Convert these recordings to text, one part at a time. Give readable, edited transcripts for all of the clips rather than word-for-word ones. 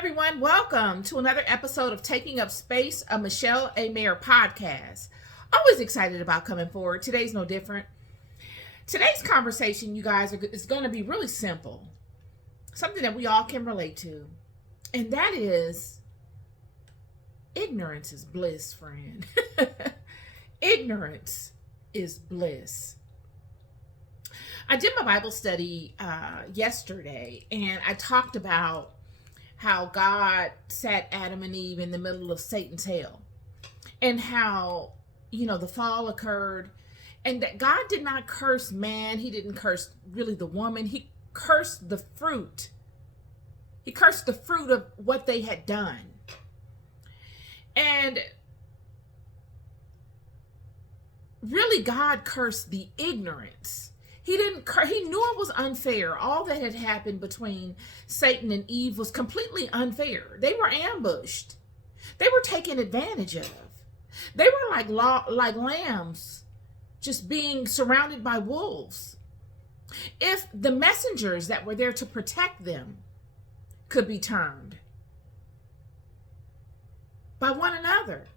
everyone. Welcome to another episode of Taking Up Space, a Michelle A. Mayer podcast. Always excited about coming forward. Today's no different. Today's conversation, you guys, is going to be really simple. Something that we all can relate to. And that is, ignorance is bliss, friend. Ignorance is bliss. I did my Bible study yesterday, and I talked about how God sat Adam and Eve in the middle of Satan's hell, and how, the fall occurred, and that God did not curse man. He didn't curse really the woman. He cursed the fruit. He cursed the fruit of what they had done. And really, God cursed the ignorance. He knew it was unfair. All that had happened between Satan and Eve was completely unfair. They were ambushed. They were taken advantage of. They were like lambs just being surrounded by wolves. If the messengers that were there to protect them could be turned by one another,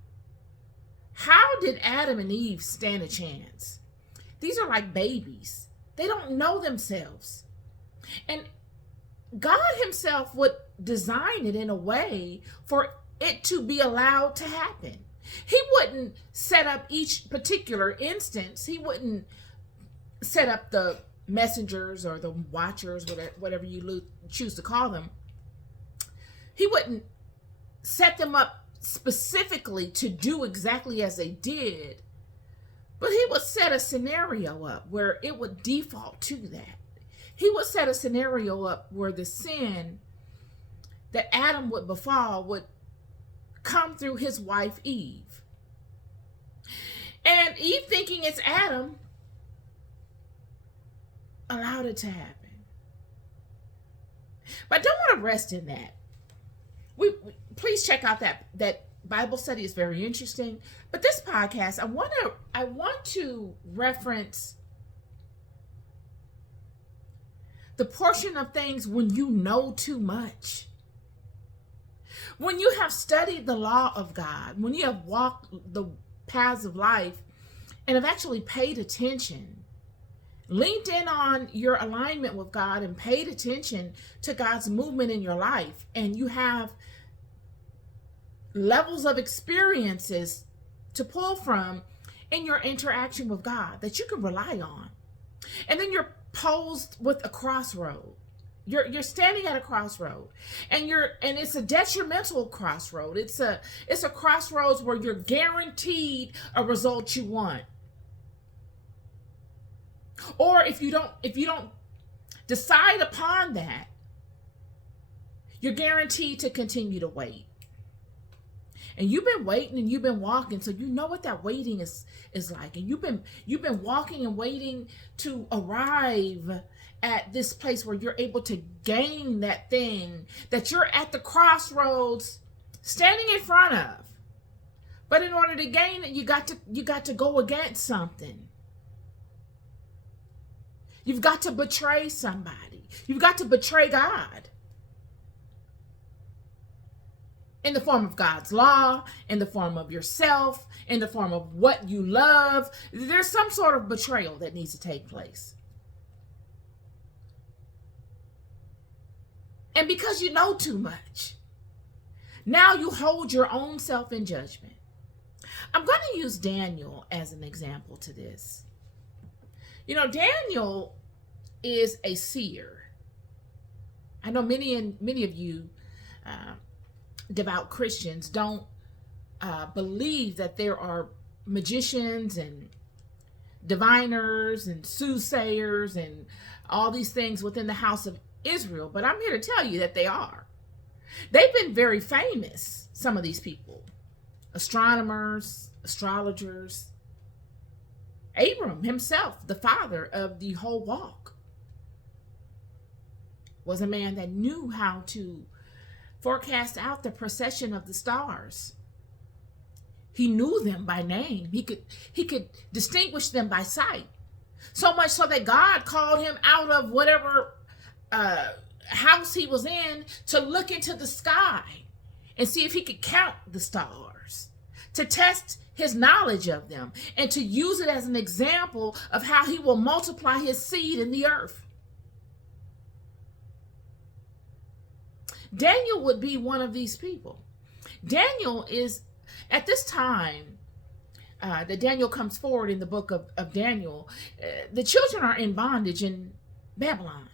how did Adam and Eve stand a chance? These are like babies. They don't know themselves. And God himself would design it in a way for it to be allowed to happen. He wouldn't set up each particular instance. He wouldn't set up the messengers or the watchers, whatever you choose to call them. He wouldn't set them up specifically to do exactly as they did. But he would set a scenario up where it would default to that. He would set a scenario up where the sin that Adam would befall would come through his wife Eve. And Eve, thinking it's Adam, allowed it to happen. But I don't want to rest in that. Please check out that Bible study. Is very interesting. But this podcast, I want to reference the portion of things when you know too much. When you have studied the law of God, when you have walked the paths of life and have actually paid attention, leaned in on your alignment with God and paid attention to God's movement in your life, and you have levels of experiences to pull from in your interaction with God that you can rely on. And then you're posed with a crossroad. You're standing at a crossroad, and it's a detrimental crossroad. It's a crossroads where you're guaranteed a result you want. Or if you don't decide upon that, you're guaranteed to continue to wait. And you've been waiting and you've been walking, so you know what that waiting is like. And you've been walking and waiting to arrive at this place where you're able to gain that thing that you're at the crossroads standing in front of. But in order to gain it, you got to go against something. You've got to betray somebody. You've got to betray God. In the form of God's law, in the form of yourself, in the form of what you love. There's some sort of betrayal that needs to take place. And because you know too much, now you hold your own self in judgment. I'm going to use Daniel as an example to this. Daniel is a seer. I know many of you devout Christians don't believe that there are magicians and diviners and soothsayers and all these things within the house of Israel, but I'm here to tell you that they are. They've been very famous, some of these people. Astronomers, astrologers. Abram himself, the father of the whole walk, was a man that knew how to forecast out the procession of the stars. He knew them by name. He could distinguish them by sight. So much so that God called him out of whatever house he was in to look into the sky and see if he could count the stars, to test his knowledge of them, and to use it as an example of how he will multiply his seed in the earth. Daniel would be one of these people. Daniel is, at this time that Daniel comes forward in the book of Daniel, the children are in bondage in Babylon.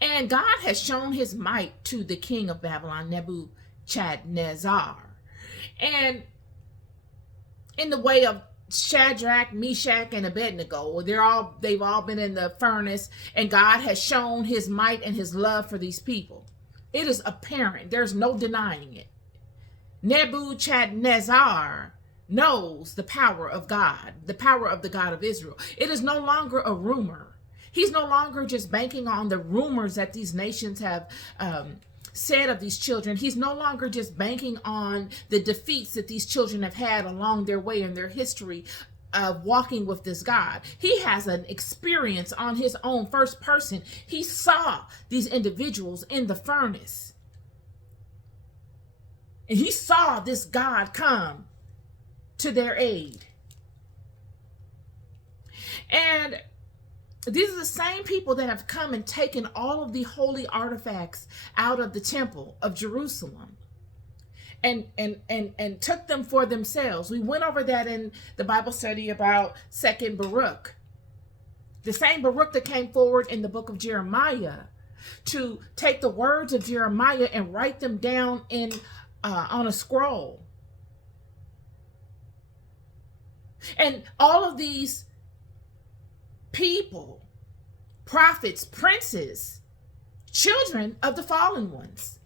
And God has shown his might to the king of Babylon, Nebuchadnezzar. And in the way of Shadrach, Meshach, and Abednego, they've all been in the furnace, and God has shown his might and his love for these people. It is apparent. There's no denying it. Nebuchadnezzar knows the power of God, the power of the God of Israel. It is no longer a rumor. He's no longer just banking on the rumors that these nations have said of these children. He's no longer just banking on the defeats that these children have had along their way in their history of walking with this God. He has an experience on his own, first person. He saw these individuals in the furnace. And he saw this God come to their aid. And these are the same people that have come and taken all of the holy artifacts out of the temple of Jerusalem and took them for themselves. We went over that in the Bible study about 2nd Baruch. The same Baruch that came forward in the book of Jeremiah to take the words of Jeremiah and write them down on a scroll. And all of these people, prophets, princes, children of the fallen ones,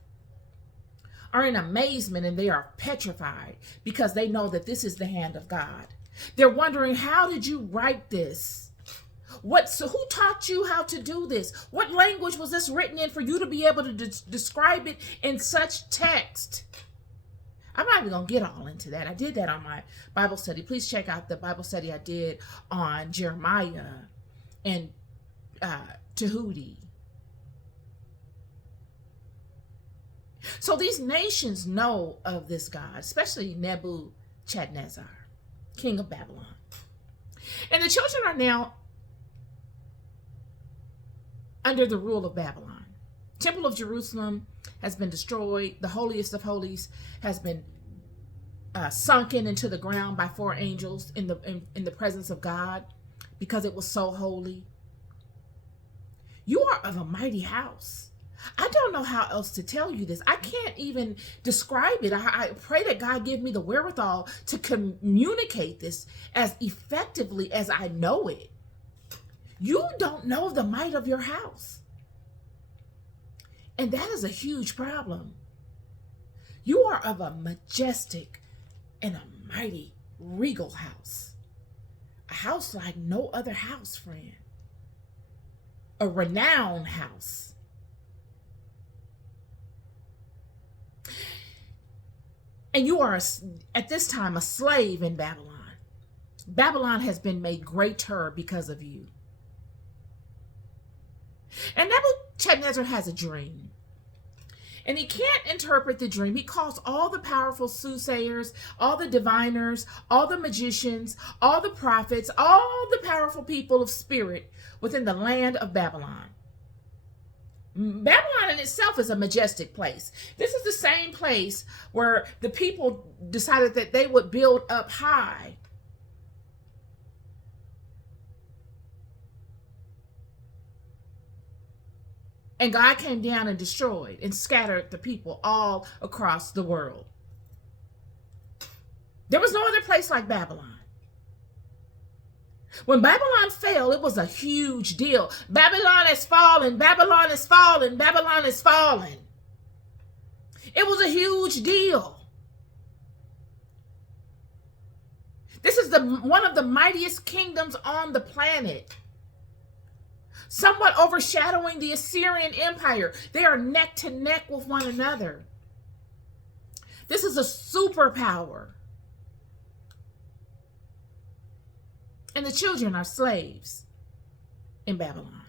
are in amazement, and they are petrified because they know that this is the hand of God. They're wondering, how did you write this? So who taught you how to do this? What language was this written in for you to be able to describe it in such text? I'm not even going to get all into that. I did that on my Bible study. Please check out the Bible study I did on Jeremiah and Tahuti. So these nations know of this God, especially Nebuchadnezzar, king of Babylon. And the children are now under the rule of Babylon. Temple of Jerusalem has been destroyed. The holiest of holies has been sunken into the ground by 4 angels in the presence of God, because it was so holy. You are of a mighty house. I don't know how else to tell you this. I can't even describe it. I pray that God give me the wherewithal to communicate this as effectively as I know it. You don't know the might of your house. And that is a huge problem. You are of a majestic and a mighty regal house. A house like no other house, friend. A renowned house. And you are, at this time, a slave in Babylon. Babylon has been made greater because of you. And Nebuchadnezzar has a dream. And he can't interpret the dream. He calls all the powerful soothsayers, all the diviners, all the magicians, all the prophets, all the powerful people of spirit within the land of Babylon. Babylon in itself is a majestic place. This is the same place where the people decided that they would build up high. And God came down and destroyed and scattered the people all across the world. There was no other place like Babylon. When Babylon fell, it was a huge deal. Babylon has fallen, Babylon has fallen, Babylon has fallen. It was a huge deal. This is one of the mightiest kingdoms on the planet, somewhat overshadowing the Assyrian Empire. They are neck to neck with one another. This is a superpower. And the children are slaves in Babylon.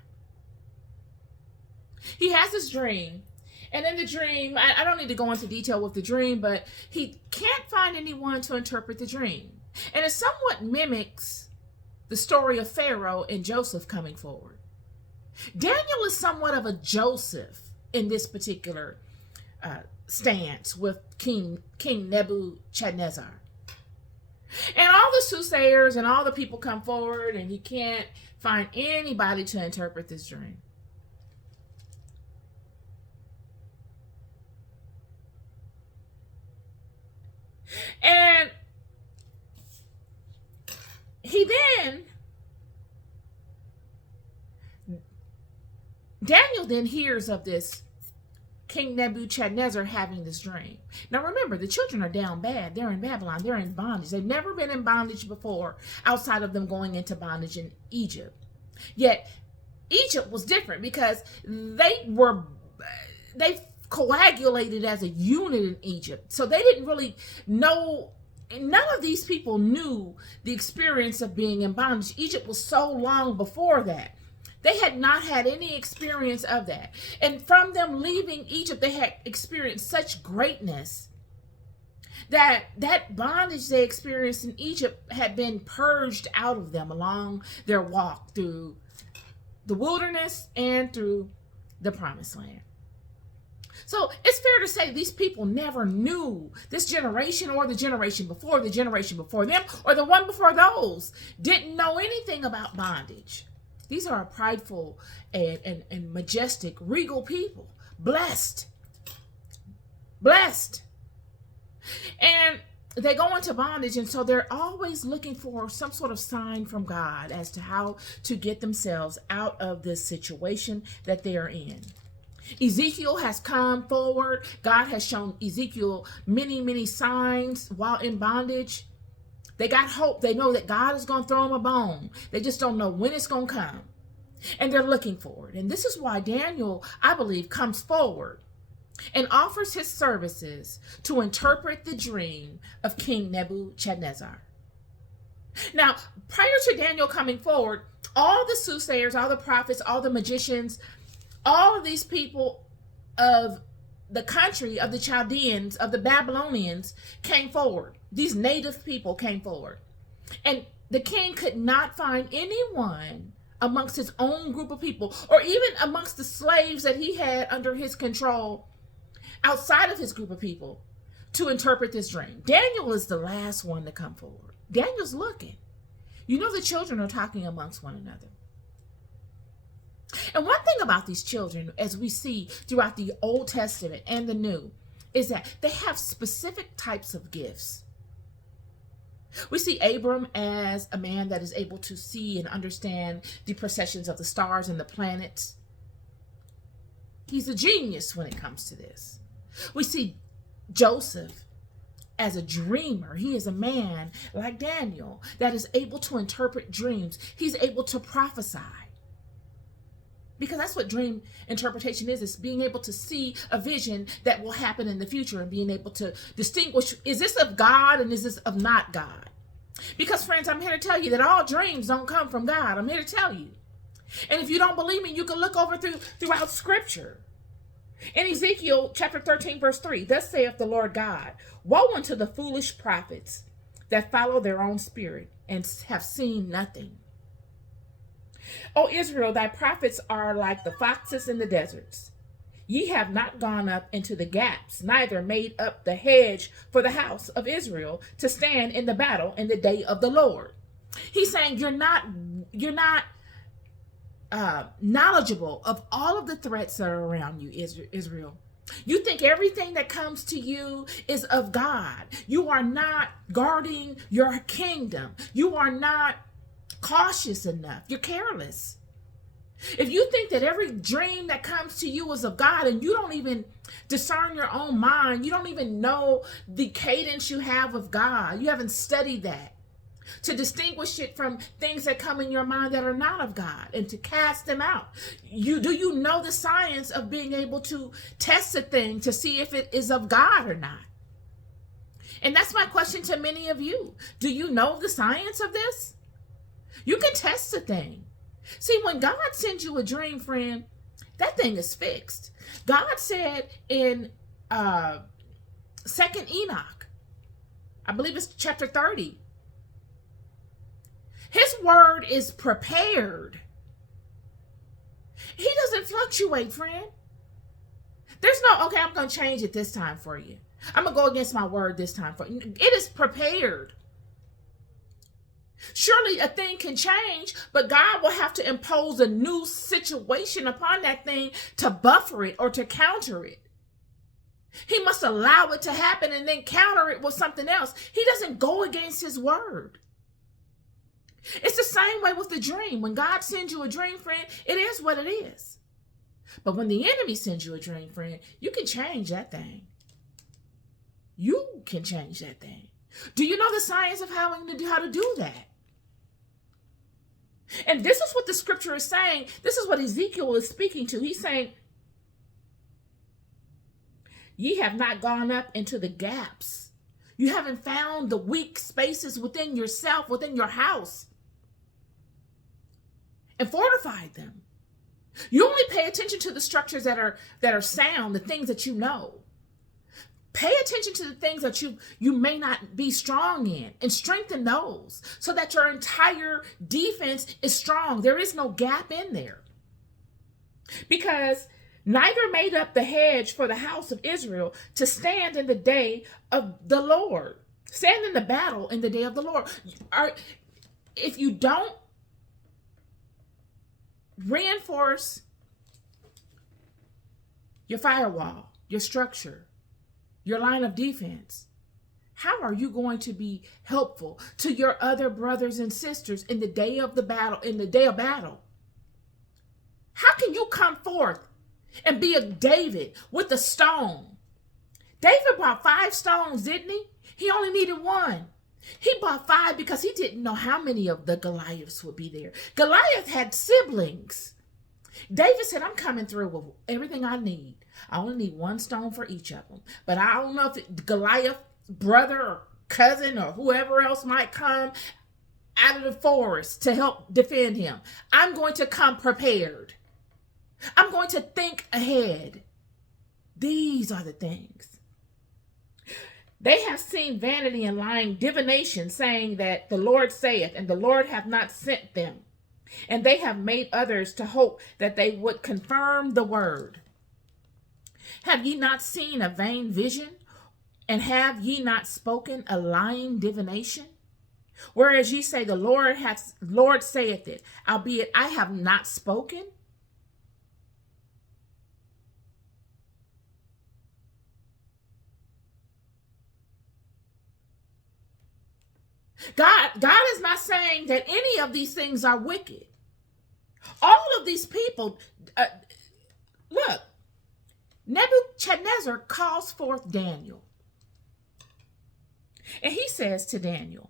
He has this dream. And in the dream, I don't need to go into detail with the dream, but he can't find anyone to interpret the dream. And it somewhat mimics the story of Pharaoh and Joseph coming forward. Daniel is somewhat of a Joseph in this particular stance with King Nebuchadnezzar. And all the soothsayers and all the people come forward, and he can't find anybody to interpret this dream. And Daniel then hears of this King Nebuchadnezzar having this dream. Now remember, the children are down bad. They're in Babylon. They're in bondage. They've never been in bondage before outside of them going into bondage in Egypt. Yet Egypt was different because they coagulated as a unit in Egypt. So they didn't really know, none of these people knew the experience of being in bondage. Egypt was so long before that. They had not had any experience of that. And from them leaving Egypt, they had experienced such greatness that bondage they experienced in Egypt had been purged out of them along their walk through the wilderness and through the promised land. So it's fair to say these people never knew, this generation or the generation before them, or the one before those, didn't know anything about bondage. These are a prideful and majestic, regal people. Blessed. And they go into bondage, and so they're always looking for some sort of sign from God as to how to get themselves out of this situation that they are in. Ezekiel has come forward. God has shown Ezekiel many, many signs while in bondage. They got hope. They know that God is going to throw them a bone. They just don't know when it's going to come. And they're looking for it. And this is why Daniel, I believe, comes forward and offers his services to interpret the dream of King Nebuchadnezzar. Now, prior to Daniel coming forward, all the soothsayers, all the prophets, all the magicians, all of these people of the country of the Chaldeans, of the Babylonians, came forward. These native people came forward. And the king could not find anyone amongst his own group of people, or even amongst the slaves that he had under his control, outside of his group of people, to interpret this dream. Daniel is the last one to come forward. Daniel's looking. You know, the children are talking amongst one another. And one thing about these children, as we see throughout the Old Testament and the New, is that they have specific types of gifts. We see Abram as a man that is able to see and understand the processions of the stars and the planets. He's a genius when it comes to this. We see Joseph as a dreamer. He is a man like Daniel that is able to interpret dreams. He's able to prophesy. Because that's what dream interpretation is. It's being able to see a vision that will happen in the future and being able to distinguish, is this of God and is this of not God? Because, friends, I'm here to tell you that all dreams don't come from God. I'm here to tell you. And if you don't believe me, you can look over throughout Scripture. In Ezekiel chapter 13, verse 3, thus saith the Lord God, woe unto the foolish prophets that follow their own spirit and have seen nothing. O Israel, thy prophets are like the foxes in the deserts. Ye have not gone up into the gaps, neither made up the hedge for the house of Israel to stand in the battle in the day of the Lord. He's saying you're not knowledgeable of all of the threats that are around you, Israel. You think everything that comes to you is of God. You are not guarding your kingdom. You are not cautious enough. You're careless. If you think that every dream that comes to you is of God and you don't even discern your own mind, you don't even know the cadence you have of God, you haven't studied that to distinguish it from things that come in your mind that are not of God and to cast them out. Do you know the science of being able to test a thing to see if it is of God or not? And that's my question to many of you. Do you know the science of this? You can test a thing. See, when God sends you a dream, friend, That thing is fixed. God said in Second Enoch, I believe it's chapter 30, his word is prepared. He doesn't fluctuate, friend. There's no, okay, I'm going to change it this time for you. I'm going to go against my word this time for you. It is prepared. Surely a thing can change, but God will have to impose a new situation upon that thing to buffer it or to counter it. He must allow it to happen and then counter it with something else. He doesn't go against his word. It's the same way with the dream. When God sends you a dream, friend, it is what it is. But when the enemy sends you a dream, friend, you can change that thing. You can change that thing. Do you know the science of how to do that? And this is what the scripture is saying. This is what Ezekiel is speaking to. He's saying, ye have not gone up into the gaps. You haven't found the weak spaces within yourself, within your house, and fortified them. You only pay attention to the structures that are sound, the things that you know. Pay attention to the things that you may not be strong in, and strengthen those so that your entire defense is strong. There is no gap in there. Because neither made up the hedge for the house of Israel to stand in the day of the Lord. Stand in the battle in the day of the Lord. If you don't reinforce your firewall, your structure, your line of defense, how are you going to be helpful to your other brothers and sisters in the day of the battle, in the day of battle? How can you come forth and be a David with a stone? David brought 5 stones, didn't he? He only needed 1. He bought 5 because he didn't know how many of the Goliaths would be there. Goliath had siblings. David said, I'm coming through with everything I need. I only need 1 stone for each of them. But I don't know if Goliath's brother or cousin or whoever else might come out of the forest to help defend him. I'm going to come prepared. I'm going to think ahead. These are the things. They have seen vanity and lying divination, saying that the Lord saith, and the Lord hath not sent them. And they have made others to hope that they would confirm the word. Have ye not seen a vain vision? And have ye not spoken a lying divination? Whereas ye say, the Lord saith it, albeit I have not spoken. God is not saying that any of these things are wicked. All of these people, look, Nebuchadnezzar calls forth Daniel. And he says to Daniel,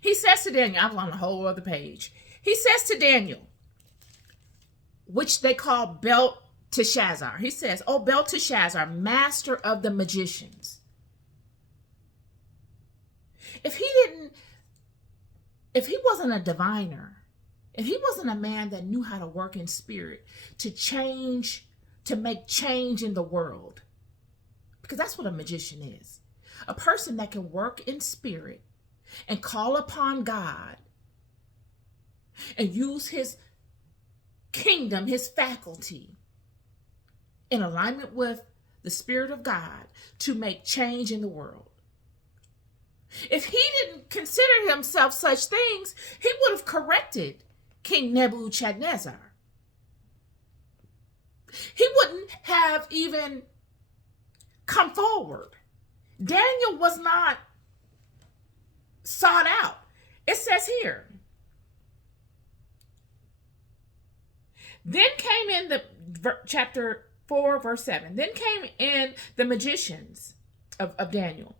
he says to Daniel, I'm on a whole other page. He says to Daniel, which they call Belteshazzar. He says, "O Belteshazzar, master of the magicians." If he wasn't a diviner, if he wasn't a man that knew how to work in spirit to change, to make change in the world, because that's what a magician is, a person that can work in spirit and call upon God and use his kingdom, his faculty, in alignment with the Spirit of God to make change in the world. If he didn't consider himself such things, he would have corrected King Nebuchadnezzar. He wouldn't have even come forward. Daniel was not sought out. It says here, then came in the chapter 4, verse 7. Then came in the magicians of Daniel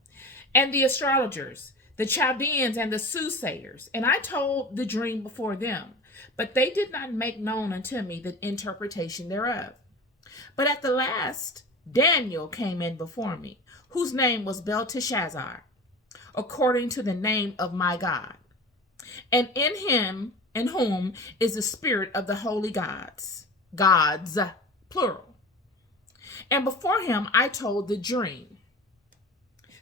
and the astrologers the Chaldeans and the soothsayers, and I told the dream before them, but they did not make known unto me the interpretation thereof. But at the last, Daniel came in before me, whose name was Belteshazzar, according to the name of my God. And in whom is the spirit of the holy gods, plural. And before him I told the dream,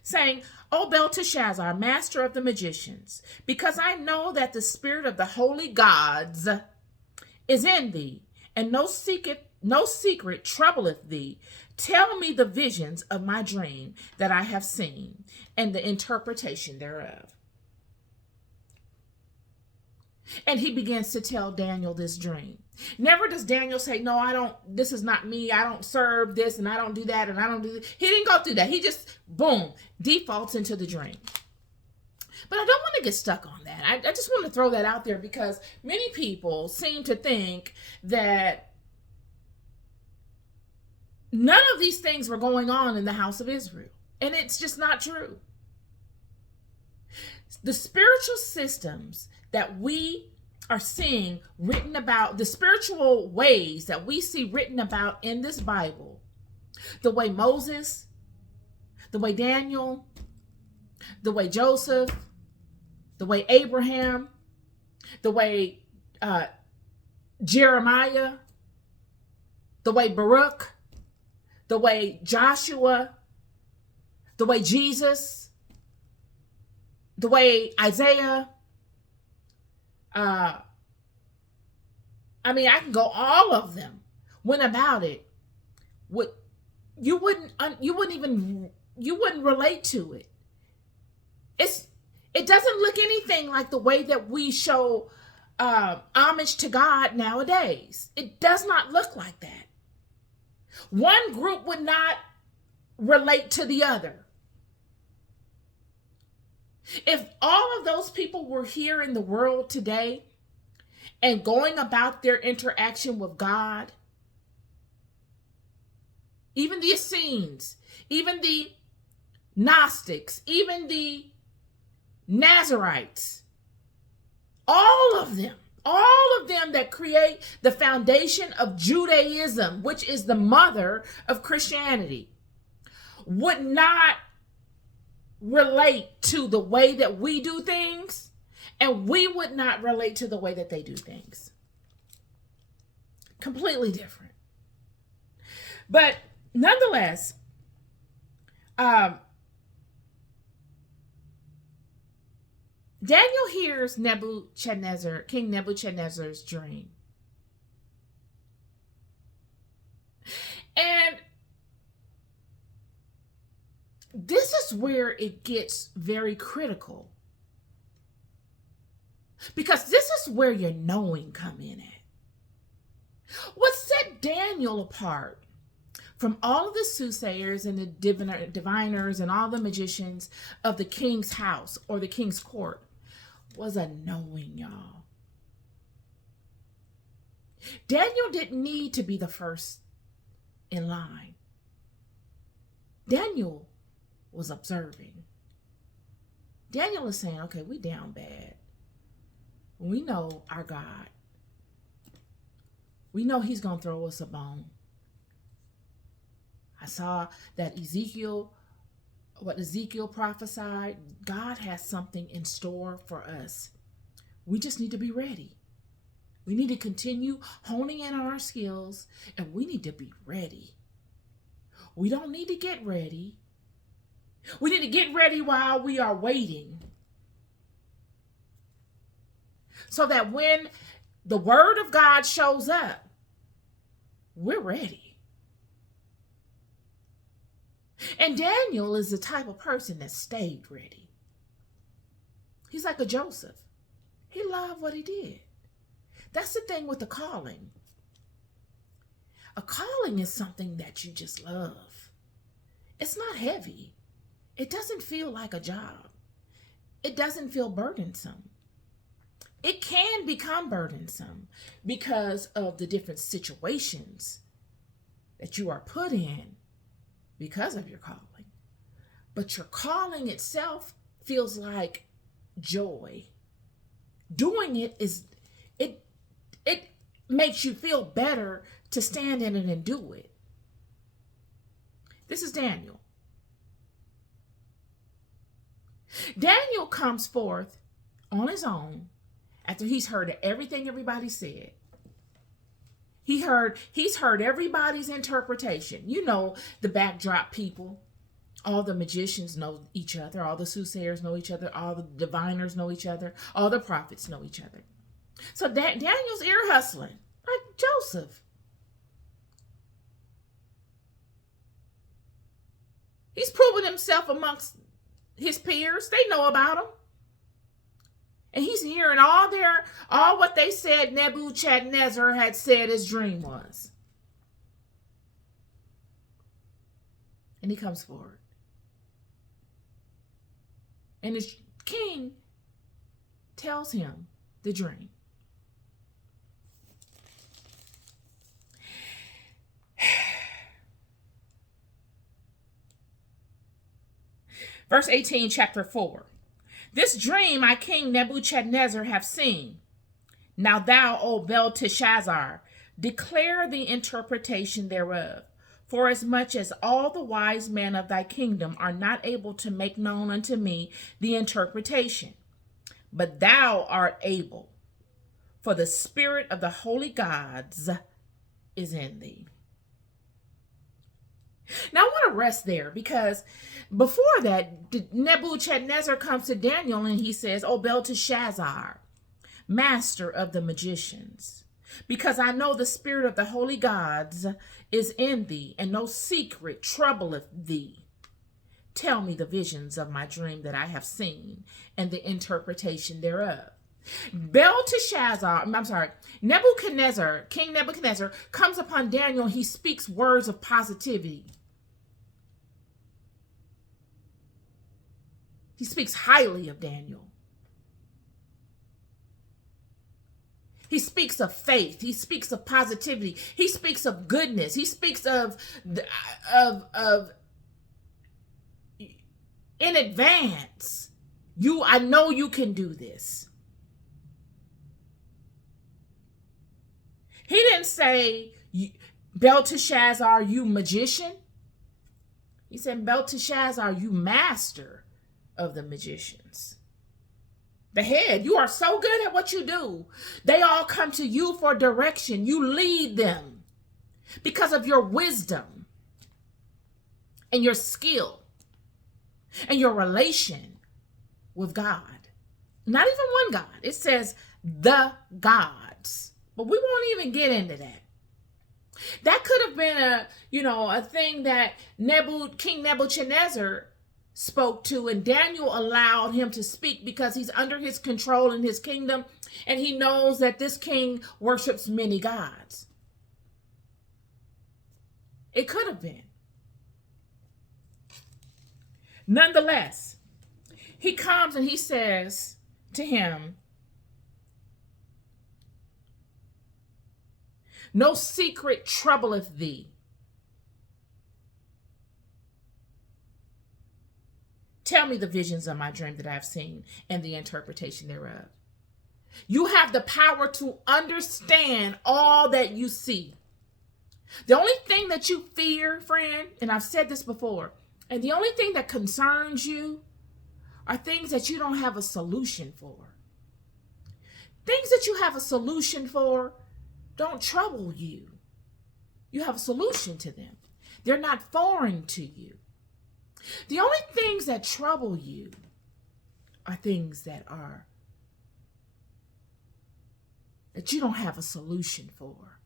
saying, O Belteshazzar, master of the magicians, because I know that the spirit of the holy gods is in thee, and no secret troubleth thee, tell me the visions of my dream that I have seen, and the interpretation thereof. And he begins to tell Daniel this dream. Never does Daniel say, no, I don't, this is not me. I don't serve this and I don't do that and I don't do this. He didn't go through that. He just, boom, defaults into the dream. But I don't want to get stuck on that. I just want to throw that out there because many people seem to think that none of these things were going on in the house of Israel. And it's just not true. The spiritual systems that we are seeing written about, the spiritual ways that we see written about in this Bible, the way Moses, the way Daniel, the way Joseph, the way Abraham, the way Jeremiah, the way Baruch, the way Joshua, the way Jesus, the way Isaiah. I can go all of them. Went about it. You wouldn't relate to it. It doesn't look anything like the way that we show homage to God nowadays. It does not look like that. One group would not relate to the other. If all of those people were here in the world today and going about their interaction with God, even the Essenes, even the Gnostics, even the Nazarites, all of them that create the foundation of Judaism, which is the mother of Christianity, would not relate to the way that we do things, and we would not relate to the way that they do things. Completely different. But nonetheless, Daniel hears King Nebuchadnezzar's dream. And this is where it gets very critical. Because this is where your knowing come in at. What set Daniel apart from all of the soothsayers and the diviners and all the magicians of the king's house or the king's court was a knowing, y'all. Daniel didn't need to be the first in line. Daniel was observing. Daniel is saying, okay, we down bad. We know our God. We know he's going to throw us a bone. I saw that what Ezekiel prophesied, God has something in store for us. We just need to be ready. We need to continue honing in on our skills, and we need to be ready. We don't need to get ready. We need to get ready while we are waiting, so that when the word of God shows up, we're ready. And Daniel is the type of person that stayed ready. He's like a Joseph. He loved what he did. That's the thing with the calling. A calling is something that you just love. It's not heavy. It doesn't feel like a job. It doesn't feel burdensome. It can become burdensome because of the different situations that you are put in because of your calling. But your calling itself feels like joy. Doing it it makes you feel better to stand in it and do it. This is Daniel. Daniel comes forth on his own after he's heard everything everybody said. He's heard everybody's interpretation. You know, the backdrop people. All the magicians know each other. All the soothsayers know each other. All the diviners know each other. All the prophets know each other. So Daniel's ear hustling, like Joseph. He's proven himself amongst his peers. They know about him. And he's hearing all what they said Nebuchadnezzar had said his dream was. And he comes forward. And his king tells him the dream. Verse 18, chapter 4. This dream I, King Nebuchadnezzar, have seen. Now thou, O Belteshazzar, declare the interpretation thereof. For as much as all the wise men of thy kingdom are not able to make known unto me the interpretation, but thou art able, for the spirit of the holy gods is in thee. Now I want to rest there, because before that, Nebuchadnezzar comes to Daniel and he says, O Belteshazzar, master of the magicians, because I know the spirit of the holy gods is in thee, and no secret troubleth thee. Tell me the visions of my dream that I have seen, and the interpretation thereof. Nebuchadnezzar, King Nebuchadnezzar, comes upon Daniel. He speaks words of positivity. He speaks highly of Daniel. He speaks of faith. He speaks of positivity. He speaks of goodness. He speaks of in advance. I know you can do this. He didn't say, Belteshazzar, you magician. He said, Belteshazzar, you master of the magicians. The head, you are so good at what you do. They all come to you for direction. You lead them because of your wisdom and your skill and your relation with God. Not even one God. It says the gods. But we won't even get into that. That could have been a thing that King Nebuchadnezzar spoke to, and Daniel allowed him to speak because he's under his control in his kingdom, and he knows that this king worships many gods. It could have been. Nonetheless, he comes and he says to him, no secret troubleth thee. Tell me the visions of my dream that I have seen and the interpretation thereof. You have the power to understand all that you see. The only thing that you fear, friend, and I've said this before, and the only thing that concerns you are things that you don't have a solution for. Things that you have a solution for don't trouble you. You have a solution to them. They're not foreign to you. The only things that trouble you are things that you don't have a solution for.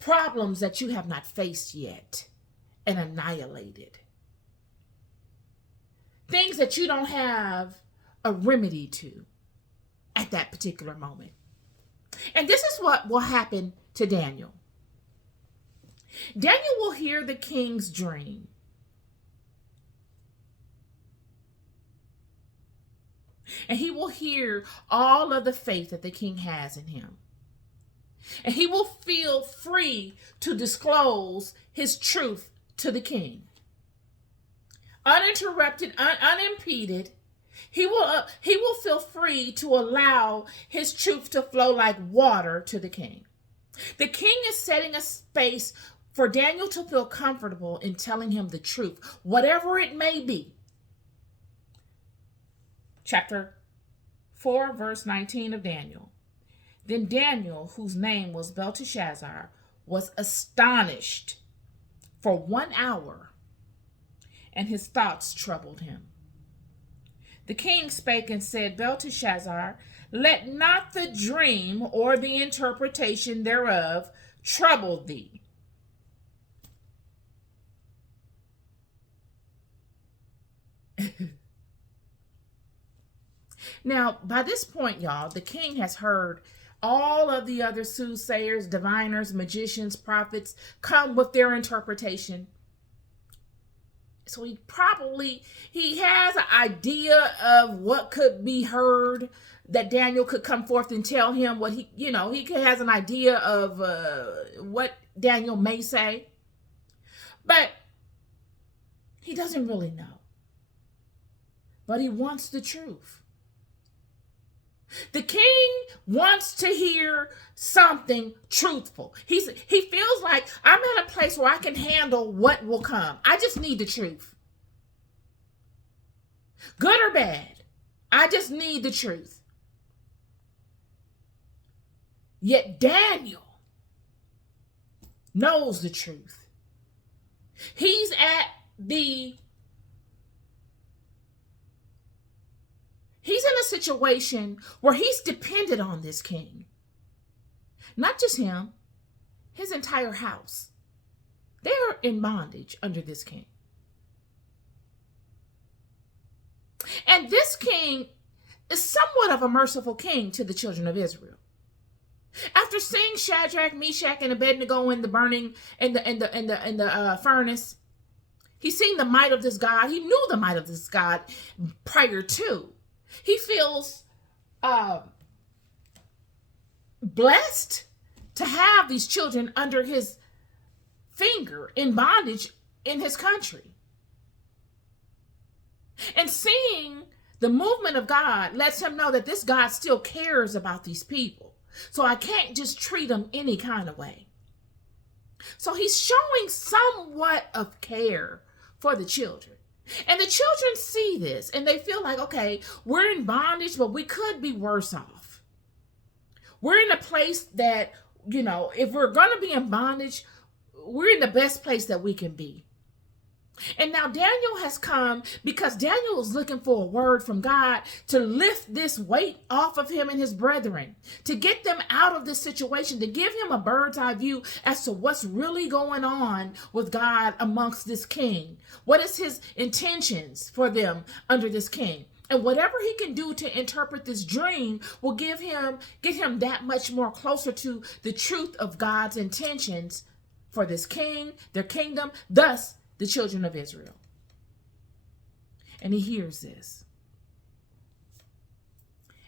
Problems that you have not faced yet and annihilated. Things that you don't have a remedy to at that particular moment. And this is what will happen to Daniel. Daniel will hear the king's dream. And he will hear all of the faith that the king has in him. And he will feel free to disclose his truth to the king. Uninterrupted, unimpeded, He will feel free to allow his truth to flow like water to the king. The king is setting a space for Daniel to feel comfortable in telling him the truth, whatever it may be. Chapter 4, verse 19 of Daniel. Then Daniel, whose name was Belteshazzar, was astonished for 1 hour, and his thoughts troubled him. The king spake and said, Belteshazzar, let not the dream or the interpretation thereof trouble thee. Now, by this point, y'all, the king has heard all of the other soothsayers, diviners, magicians, prophets come with their interpretation. So he has an idea of what could be heard, that Daniel could come forth and tell him what he has an idea of what Daniel may say. But he doesn't really know. But he wants the truth. The king wants to hear something truthful. He feels like, I'm at a place where I can handle what will come. I just need the truth. Good or bad, I just need the truth. Yet Daniel knows the truth. He's in a situation where he's dependent on this king. Not just him, his entire house. They're in bondage under this king. And this king is somewhat of a merciful king to the children of Israel. After seeing Shadrach, Meshach, and Abednego in the burning in the furnace, he's seen the might of this God. He knew the might of this God prior to. He feels blessed to have these children under his finger in bondage in his country. And seeing the movement of God lets him know that this God still cares about these people. So I can't just treat them any kind of way. So he's showing somewhat of care for the children. And the children see this and they feel like, okay, we're in bondage, but we could be worse off. We're in a place that, if we're going to be in bondage, we're in the best place that we can be. And now Daniel has come because Daniel is looking for a word from God to lift this weight off of him and his brethren, to get them out of this situation, to give him a bird's eye view as to what's really going on with God amongst this king. What is his intentions for them under this king? And whatever he can do to interpret this dream will get him that much more closer to the truth of God's intentions for this king, their kingdom, thus the children of Israel. And he hears this.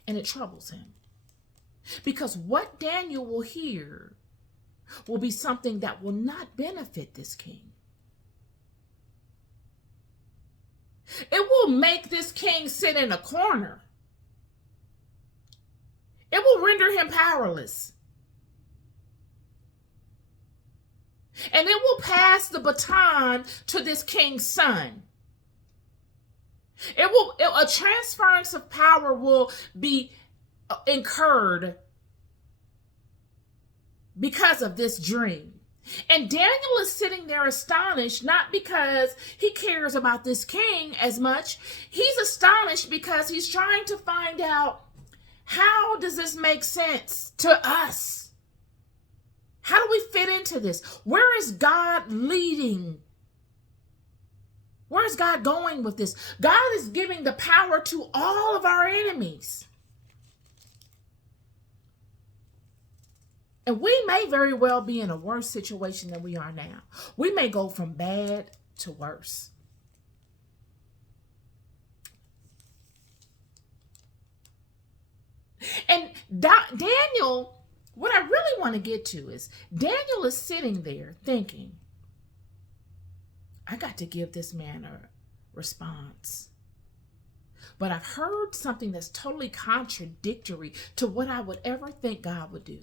And it troubles him. Because what Daniel will hear will be something that will not benefit this king. It will make this king sit in a corner. It will render him powerless. And it will pass the baton to this king's son. A transference of power will be incurred because of this dream. And Daniel is sitting there astonished, not because he cares about this king as much. He's astonished because he's trying to find out, how does this make sense to us? How do we fit into this? Where is God leading? Where is God going with this? God is giving the power to all of our enemies. And we may very well be in a worse situation than we are now. We may go from bad to worse. And Daniel, what I really want to get to is Daniel is sitting there thinking, I got to give this man a response. But I've heard something that's totally contradictory to what I would ever think God would do.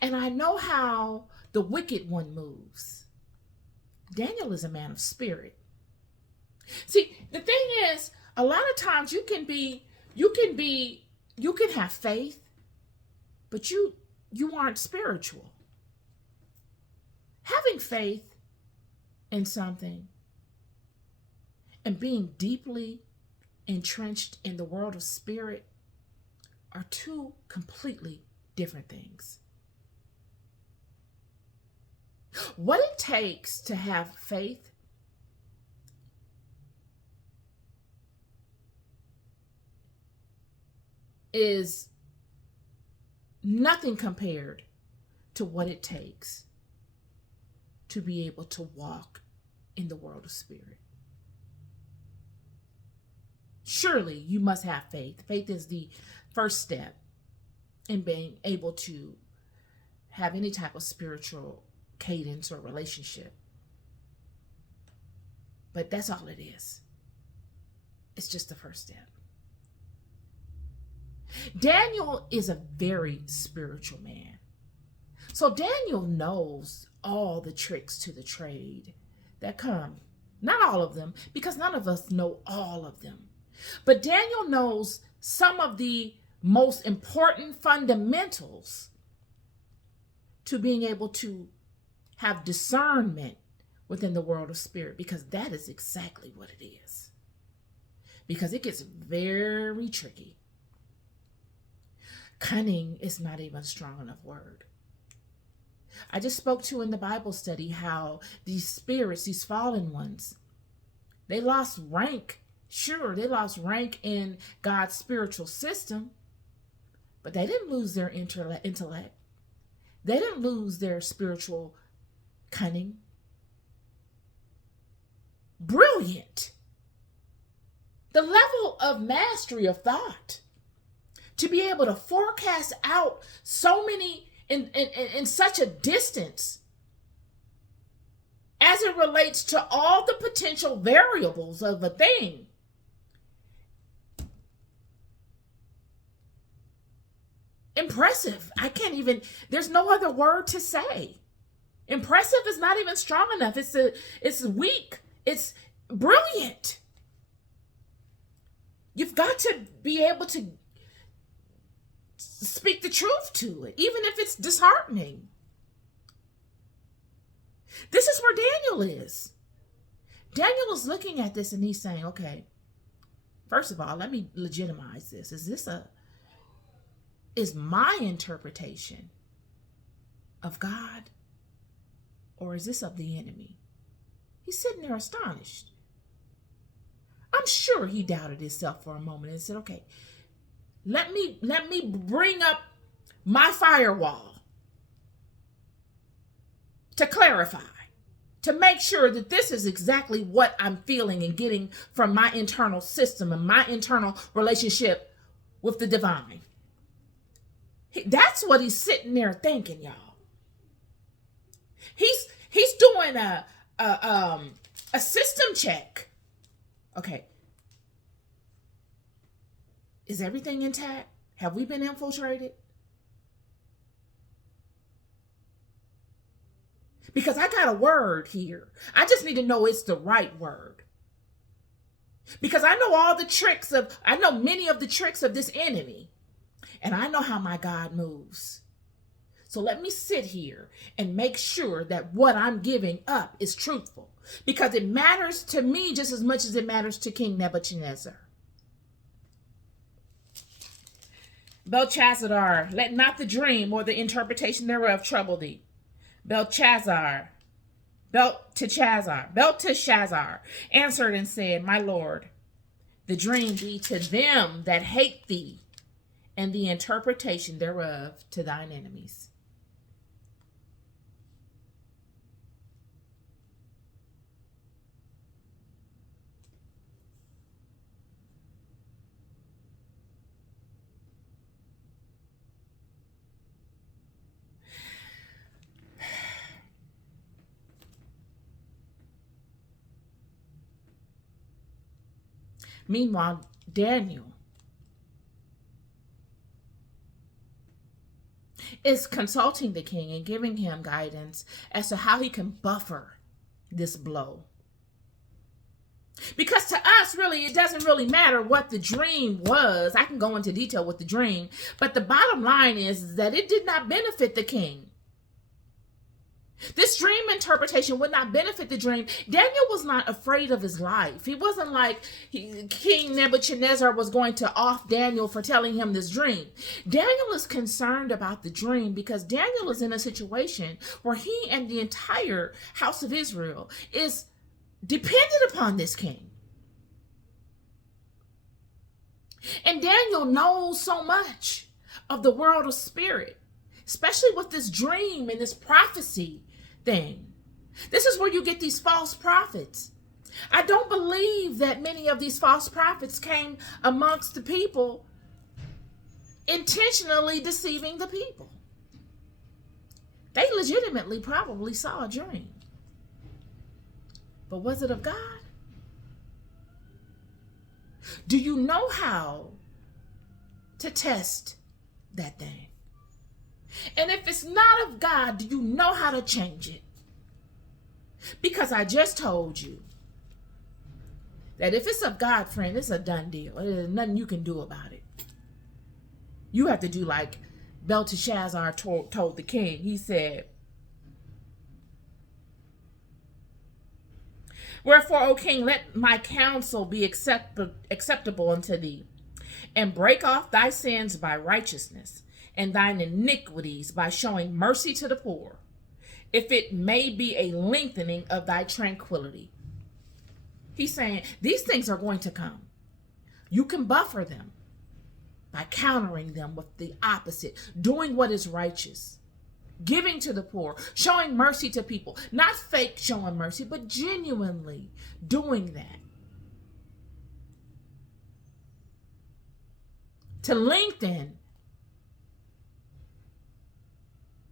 And I know how the wicked one moves. Daniel is a man of spirit. See, the thing is, a lot of times you can have faith, but you aren't spiritual. Having faith in something and being deeply entrenched in the world of spirit are two completely different things. What it takes to have faith is nothing compared to what it takes to be able to walk in the world of spirit. Surely you must have faith. Faith is the first step in being able to have any type of spiritual cadence or relationship. But that's all it is. It's just the first step. Daniel is a very spiritual man. So Daniel knows all the tricks to the trade that come. Not all of them, because none of us know all of them. But Daniel knows some of the most important fundamentals to being able to have discernment within the world of spirit, because that is exactly what it is. Because it gets very tricky. Cunning is not even a strong enough word. I just spoke to in the Bible study how these spirits, these fallen ones, they lost rank. Sure, they lost rank in God's spiritual system, but they didn't lose their intellect. They didn't lose their spiritual cunning. Brilliant. The level of mastery of thought to be able to forecast out so many in such a distance as it relates to all the potential variables of a thing. Impressive. There's no other word to say. Impressive is not even strong enough. It's weak. It's brilliant. You've got to be able to speak the truth to it, even if it's disheartening. This is where Daniel is. Daniel is looking at this and he's saying, okay, first of all, let me legitimize this. Is my interpretation of God, or is this of the enemy? He's sitting there astonished. I'm sure he doubted himself for a moment and said, okay, let me bring up my firewall to clarify, to make sure that this is exactly what I'm feeling and getting from my internal system and my internal relationship with the divine. That's what he's sitting there thinking, y'all. He's doing a system check. Okay. Is everything intact? Have we been infiltrated? Because I got a word here. I just need to know it's the right word. Because I know many of the tricks of this enemy. And I know how my God moves. So let me sit here and make sure that what I'm giving up is truthful. Because it matters to me just as much as it matters to King Nebuchadnezzar. Belshazzar, let not the dream or the interpretation thereof trouble thee. Belteshazzar answered and said, my Lord, the dream be to them that hate thee, and the interpretation thereof to thine enemies. Meanwhile, Daniel is consulting the king and giving him guidance as to how he can buffer this blow. Because to us, really, it doesn't really matter what the dream was. I can go into detail with the dream, but the bottom line is that it did not benefit the king. This dream interpretation would not benefit the dream. Daniel was not afraid of his life. He wasn't like King Nebuchadnezzar was going to off Daniel for telling him this dream. Daniel is concerned about the dream because Daniel is in a situation where he and the entire house of Israel is dependent upon this king. And Daniel knows so much of the world of spirit, especially with this dream and this prophecy thing. This is where you get these false prophets. I don't believe that many of these false prophets came amongst the people intentionally deceiving the people. They legitimately probably saw a dream. But was it of God? Do you know how to test that thing? And if it's not of God, do you know how to change it? Because I just told you that if it's of God, friend, it's a done deal. There's nothing you can do about it. You have to do like Belteshazzar told the king. He said, "Wherefore, O king, let my counsel be acceptable unto thee, and break off thy sins by righteousness, and thine iniquities by showing mercy to the poor, if it may be a lengthening of thy tranquility." He's saying these things are going to come. You can buffer them by countering them with the opposite, doing what is righteous, giving to the poor, showing mercy to people, not fake showing mercy, but genuinely doing that. To lengthen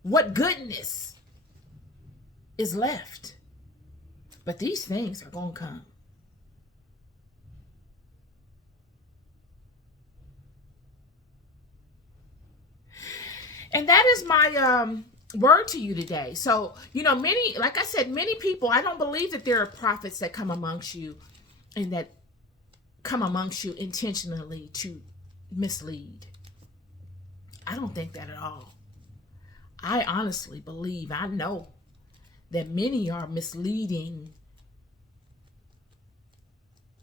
what goodness is left. But these things are going to come. And that is my word to you today. So, many, like I said, many people, I don't believe that there are prophets that come amongst you and that come amongst you intentionally to mislead. I don't think that at all. I honestly believe, I know that many are misleading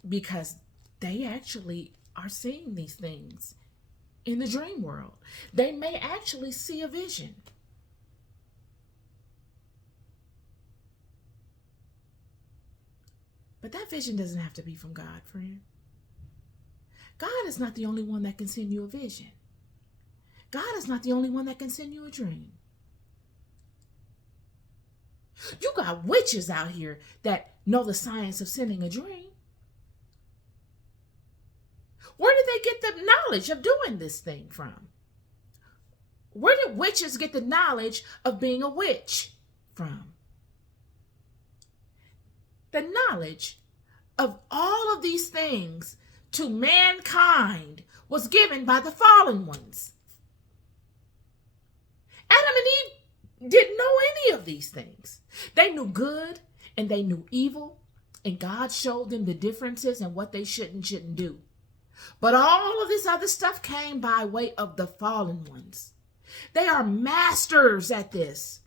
because they actually are seeing these things in the dream world. They may actually see a vision. But that vision doesn't have to be from God, friend. God is not the only one that can send you a vision. God is not the only one that can send you a dream. You got witches out here that know the science of sending a dream. Where did they get the knowledge of doing this thing from? Where did witches get the knowledge of being a witch from? The knowledge of all of these things to mankind was given by the fallen ones. Adam and Eve didn't know any of these things. They knew good and they knew evil, and God showed them the differences and what they shouldn't do. But all of this other stuff came by way of the fallen ones. They are masters at this.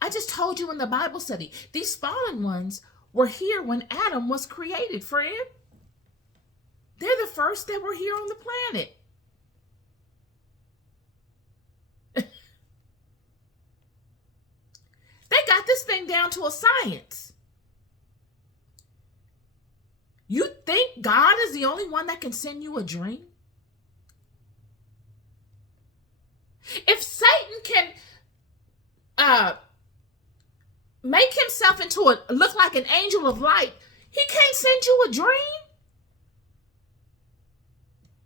I just told you in the Bible study, these fallen ones were here when Adam was created, friend. They're the first that were here on the planet. They got this thing down to a science. You think God is the only one that can send you a dream? If Satan can make himself look like an angel of light, he can't send you a dream.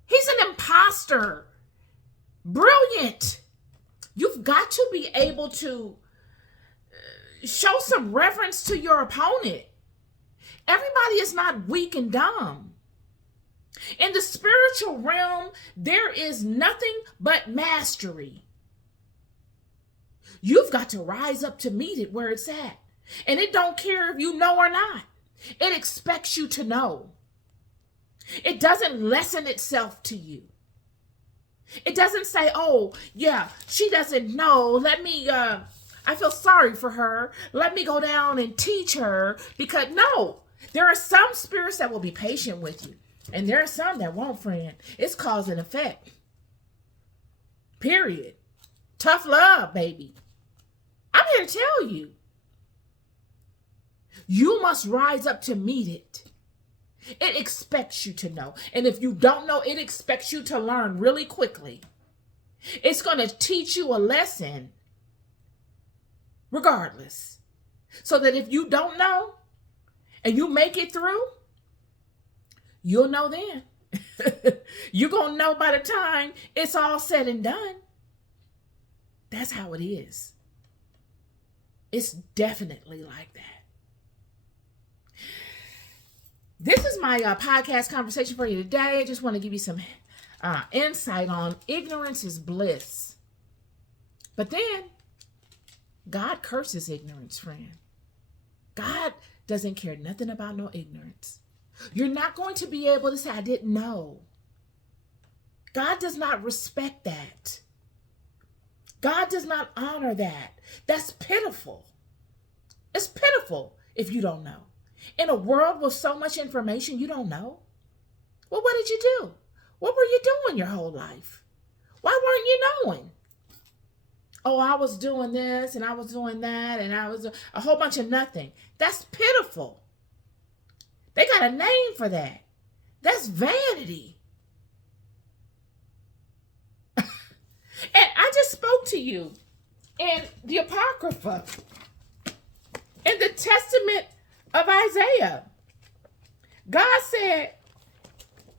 He's an imposter. Brilliant. You've got to be able to show some reverence to your opponent. Everybody is not weak and dumb. In the spiritual realm, there is nothing but mastery. You've got to rise up to meet it where it's at. And it don't care if you know or not. It expects you to know. It doesn't lessen itself to you. It doesn't say, oh, yeah, she doesn't know. Let me, I feel sorry for her. Let me go down and teach her. Because no, there are some spirits that will be patient with you. And there are some that won't, friend. It's cause and effect. Period. Tough love, baby. I'm here to tell you. You must rise up to meet it. It expects you to know. And if you don't know, it expects you to learn really quickly. It's going to teach you a lesson regardless. So that if you don't know and you make it through, you'll know then. You're going to know by the time it's all said and done. That's how it is. It's definitely like that. This is my podcast conversation for you today. I just want to give you some insight on ignorance is bliss. But then, God curses ignorance, friend. God doesn't care nothing about no ignorance. You're not going to be able to say, I didn't know. God does not respect that. God does not honor that. That's pitiful. It's pitiful if you don't know. In a world with so much information you don't know? Well, what did you do? What were you doing your whole life? Why weren't you knowing? Oh, I was doing this and I was doing that and I was a whole bunch of nothing. That's pitiful. They got a name for that. That's vanity. And I just spoke to you in the Apocrypha, in the Testament of Isaiah. God said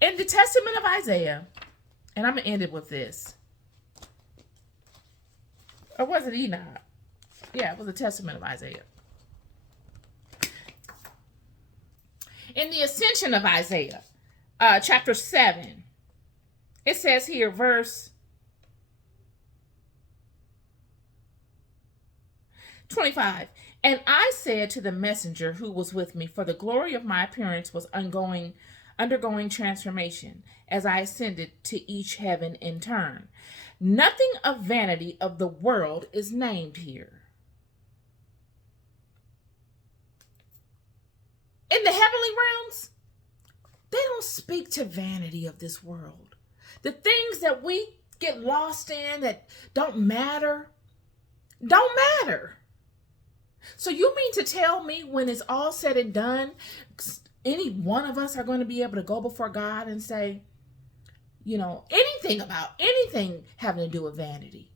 in the Testament of Isaiah, and I'm going to end it with this. Or was it Enoch? Yeah, it was the Testament of Isaiah. In the Ascension of Isaiah, chapter 7, it says here, verse 25, and I said to the messenger who was with me, for the glory of my appearance was undergoing transformation as I ascended to each heaven in turn. Nothing of vanity of the world is named here. In the heavenly realms, they don't speak to vanity of this world. The things that we get lost in that don't matter. So you mean to tell me when it's all said and done, any one of us are going to be able to go before God and say, you know, anything about anything having to do with vanity?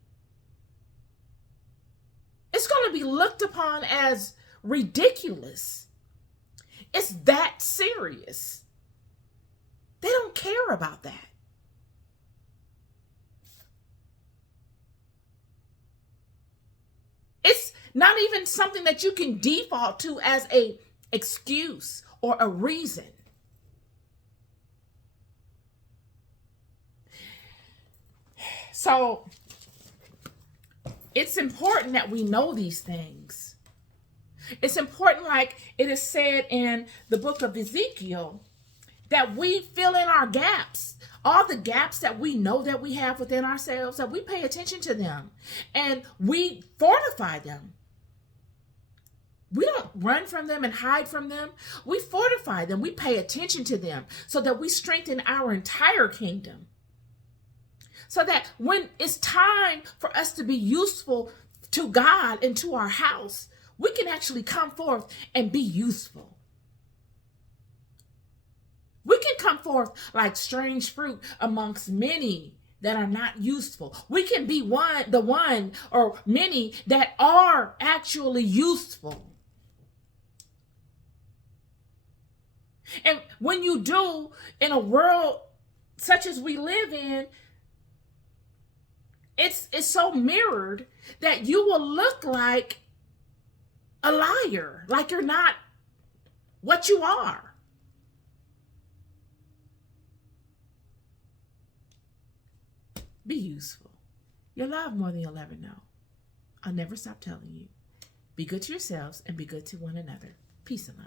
It's going to be looked upon as ridiculous. It's that serious. They don't care about that. It's not even something that you can default to as a excuse or a reason. So it's important that we know these things. It's important, like it is said in the book of Ezekiel, that we fill in our gaps. All the gaps that we know that we have within ourselves, that we pay attention to them and we fortify them. We don't run from them and hide from them. We fortify them. We pay attention to them so that we strengthen our entire kingdom. So that when it's time for us to be useful to God and to our house, we can actually come forth and be useful. We can come forth like strange fruit amongst many that are not useful. We can be the one or many that are actually useful. And when you do, in a world such as we live in, it's so mirrored that you will look like a liar, like you're not what you are. Be useful. You're loved more than you'll ever know. I'll never stop telling you. Be good to yourselves and be good to one another. Peace and love.